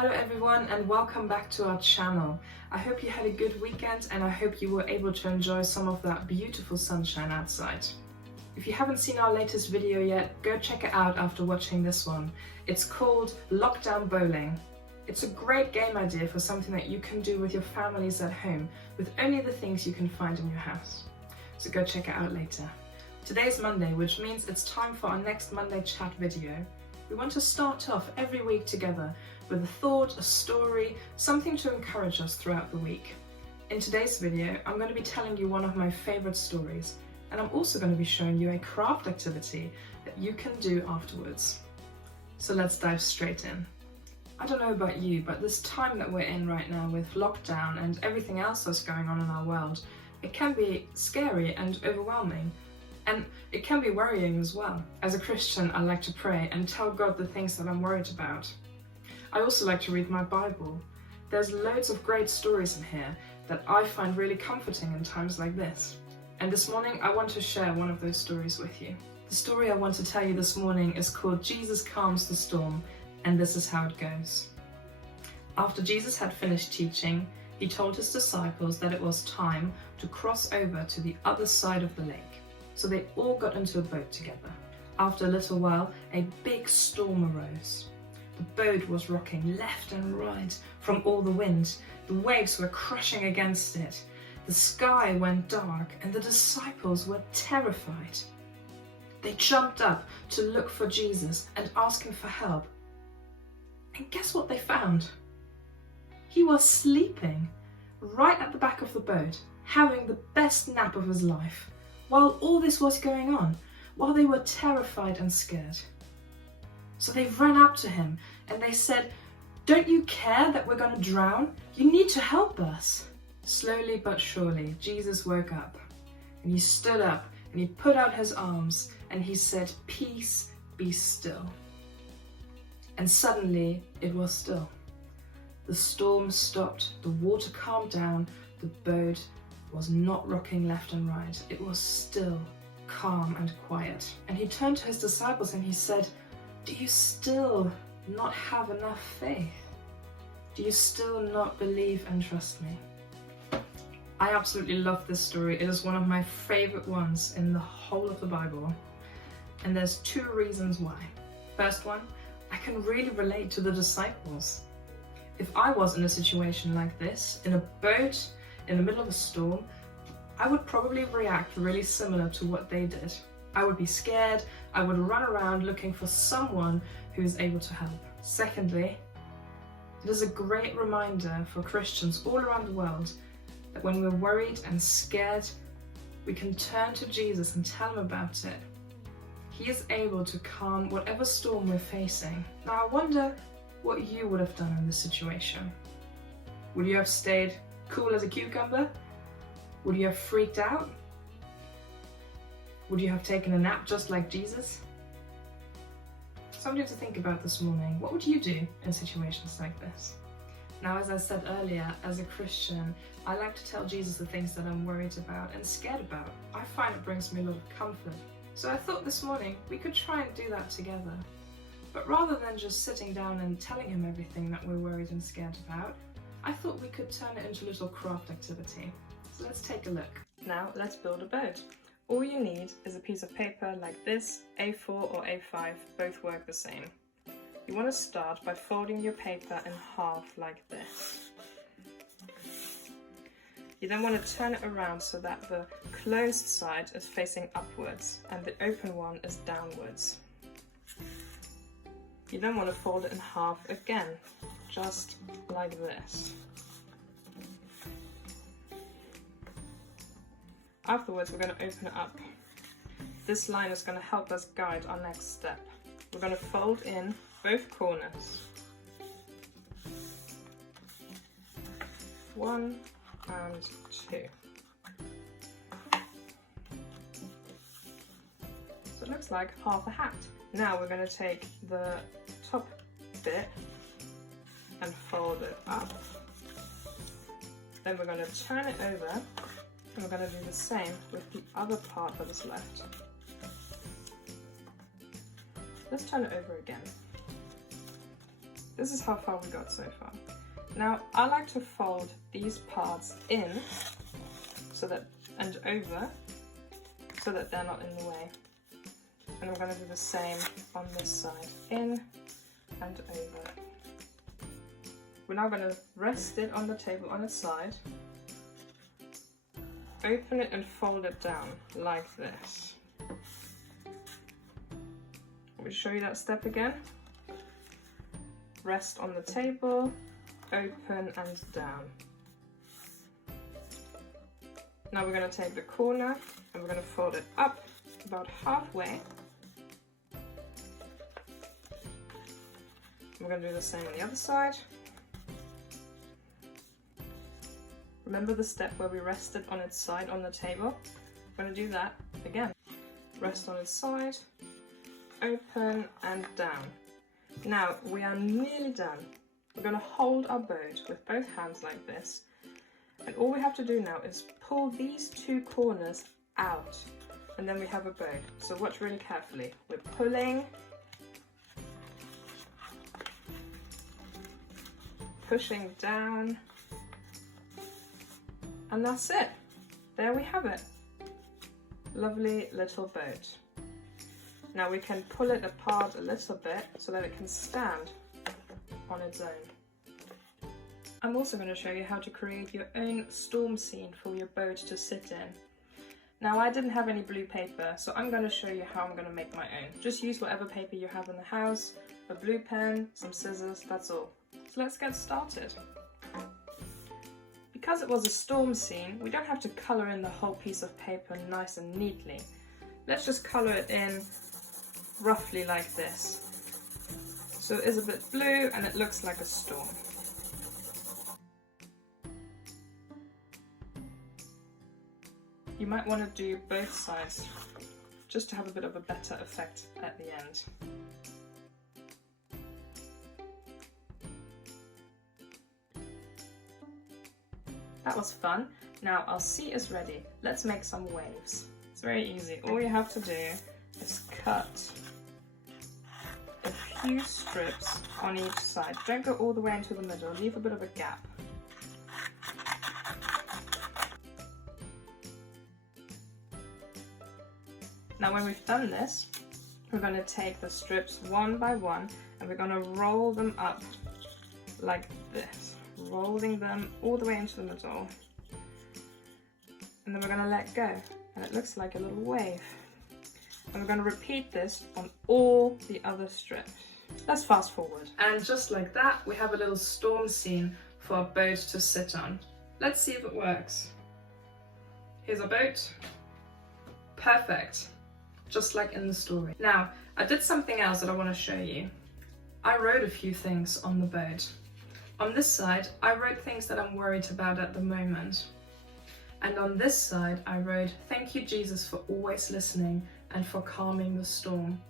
Hello everyone and welcome back to our channel. I hope you had a good weekend and I hope you were able to enjoy some of that beautiful sunshine outside. If you haven't seen our latest video yet, go check it out after watching this one. It's called Lockdown Bowling. It's a great game idea for something that you can do with your families at home with only the things you can find in your house. So go check it out later. Today's Monday, which means it's time for our next Monday chat video. We want to start off every week together with a thought, a story, something to encourage us throughout the week. In today's video, I'm going to be telling you one of my favorite stories, and I'm also going to be showing you a craft activity that you can do afterwards. So let's dive straight in. I don't know about you, but this time that we're in right now with lockdown and everything else that's going on in our world, it can be scary and overwhelming. And it can be worrying as well. As a Christian, I like to pray and tell God the things that I'm worried about. I also like to read my Bible. There's loads of great stories in here that I find really comforting in times like this. And this morning, I want to share one of those stories with you. The story I want to tell you this morning is called Jesus Calms the Storm, and this is how it goes. After Jesus had finished teaching, he told his disciples that it was time to cross over to the other side of the lake. So they all got into a boat together. After a little while, a big storm arose. The boat was rocking left and right from all the wind. The waves were crashing against it. The sky went dark and the disciples were terrified. They jumped up to look for Jesus and ask him for help. And guess what they found? He was sleeping right at the back of the boat, having the best nap of his life. While all this was going on, while they were terrified and scared. So they ran up to him and they said, "Don't you care that we're going to drown? You need to help us." Slowly but surely, Jesus woke up and he stood up and he put out his arms and he said, "Peace, be still." And suddenly it was still. The storm stopped, the water calmed down, the boat was not rocking left and right. It was still, calm and quiet. And he turned to his disciples and he said, "Do you still not have enough faith? Do you still not believe and trust me?" I absolutely love this story. It is one of my favorite ones in the whole of the Bible. And there's two reasons why. First one, I can really relate to the disciples. If I was in a situation like this, in a boat, in the middle of a storm, I would probably react really similar to what they did. I would be scared, I would run around looking for someone who is able to help. Secondly, it is a great reminder for Christians all around the world that when we're worried and scared, we can turn to Jesus and tell him about it. He is able to calm whatever storm we're facing. Now I wonder what you would have done in this situation. Would you have stayed cool as a cucumber? Would you have freaked out? Would you have taken a nap just like Jesus? Something to think about this morning. What would you do in situations like this? Now, as I said earlier, as a Christian, I like to tell Jesus the things that I'm worried about and scared about. I find it brings me a lot of comfort. So I thought this morning we could try and do that together. But rather than just sitting down and telling him everything that we're worried and scared about, I thought we could turn it into a little craft activity. So let's take a look. Now let's build a boat. All you need is a piece of paper like this, A4 or A5, both work the same. You want to start by folding your paper in half like this. You then want to turn it around so that the closed side is facing upwards and the open one is downwards. You then want to fold it in half again, just like this. Afterwards, we're going to open it up. This line is going to help us guide our next step. We're going to fold in both corners. 1 and 2. So it looks like half a hat. Now we're going to take the top bit and fold it up. Then we're going to turn it over and we're going to do the same with the other part that is left. Let's turn it over again. this is how far we got so far. Now I like to fold these parts in and over so that they're not in the way. And I'm going to do the same on this side, in and over. We're now going to rest it on the table on its side, open it and fold it down like this. We'll show you that step again. Rest on the table, open and down. Now we're going to take the corner and we're going to fold it up about halfway. We're going to do the same on the other side. Remember the step where we rested on its side on the table? We're going to do that again. Rest on its side, open and down. Now we are nearly done. We're going to hold our boat with both hands like this. And all we have to do now is pull these two corners out. And then we have a bow. So watch really carefully. We're pulling, pushing down, and that's it. There we have it. Lovely little boat. Now we can pull it apart a little bit so that it can stand on its own. I'm also going to show you how to create your own storm scene for your boat to sit in. Now I didn't have any blue paper, so I'm going to show you how I'm going to make my own. Just use whatever paper you have in the house, a blue pen, some scissors, that's all. So let's get started. Because it was a storm scene, we don't have to colour in the whole piece of paper nice and neatly. Let's just colour it in roughly like this. So it is a bit blue and it looks like a storm. You might want to do both sides just to have a bit of a better effect at the end. That was fun. Now our sea is ready. Let's make some waves. It's very easy. All you have to do is cut a few strips on each side. Don't go all the way into the middle. Leave a bit of a gap. Now when we've done this, we're going to take the strips one by one and we're going to roll them up like this, rolling them all the way into the middle. And then we're going to let go and it looks like a little wave. And we're going to repeat this on all the other strips. Let's fast forward. And just like that, we have a little storm scene for our boat to sit on. Let's see if it works. Here's our boat. Perfect. Just like in the story. Now, I did something else that I want to show you. I wrote a few things on the boat. On this side, I wrote things that I'm worried about at the moment. And on this side, I wrote, "Thank you, Jesus, for always listening and for calming the storm."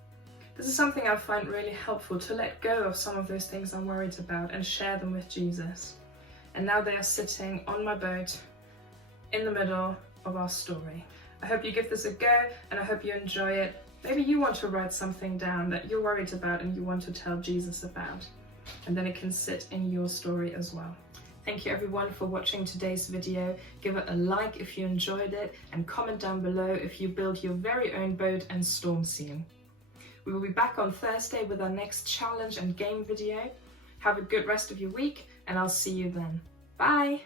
This is something I find really helpful, to let go of some of those things I'm worried about and share them with Jesus. And now they are sitting on my boat in the middle of our story. I hope you give this a go and I hope you enjoy it. Maybe you want to write something down that you're worried about and you want to tell Jesus about. And then it can sit in your story as well. Thank you everyone for watching today's video. Give it a like if you enjoyed it and comment down below if you build your very own boat and storm scene. We will be back on Thursday with our next challenge and game video. Have a good rest of your week and I'll see you then. Bye!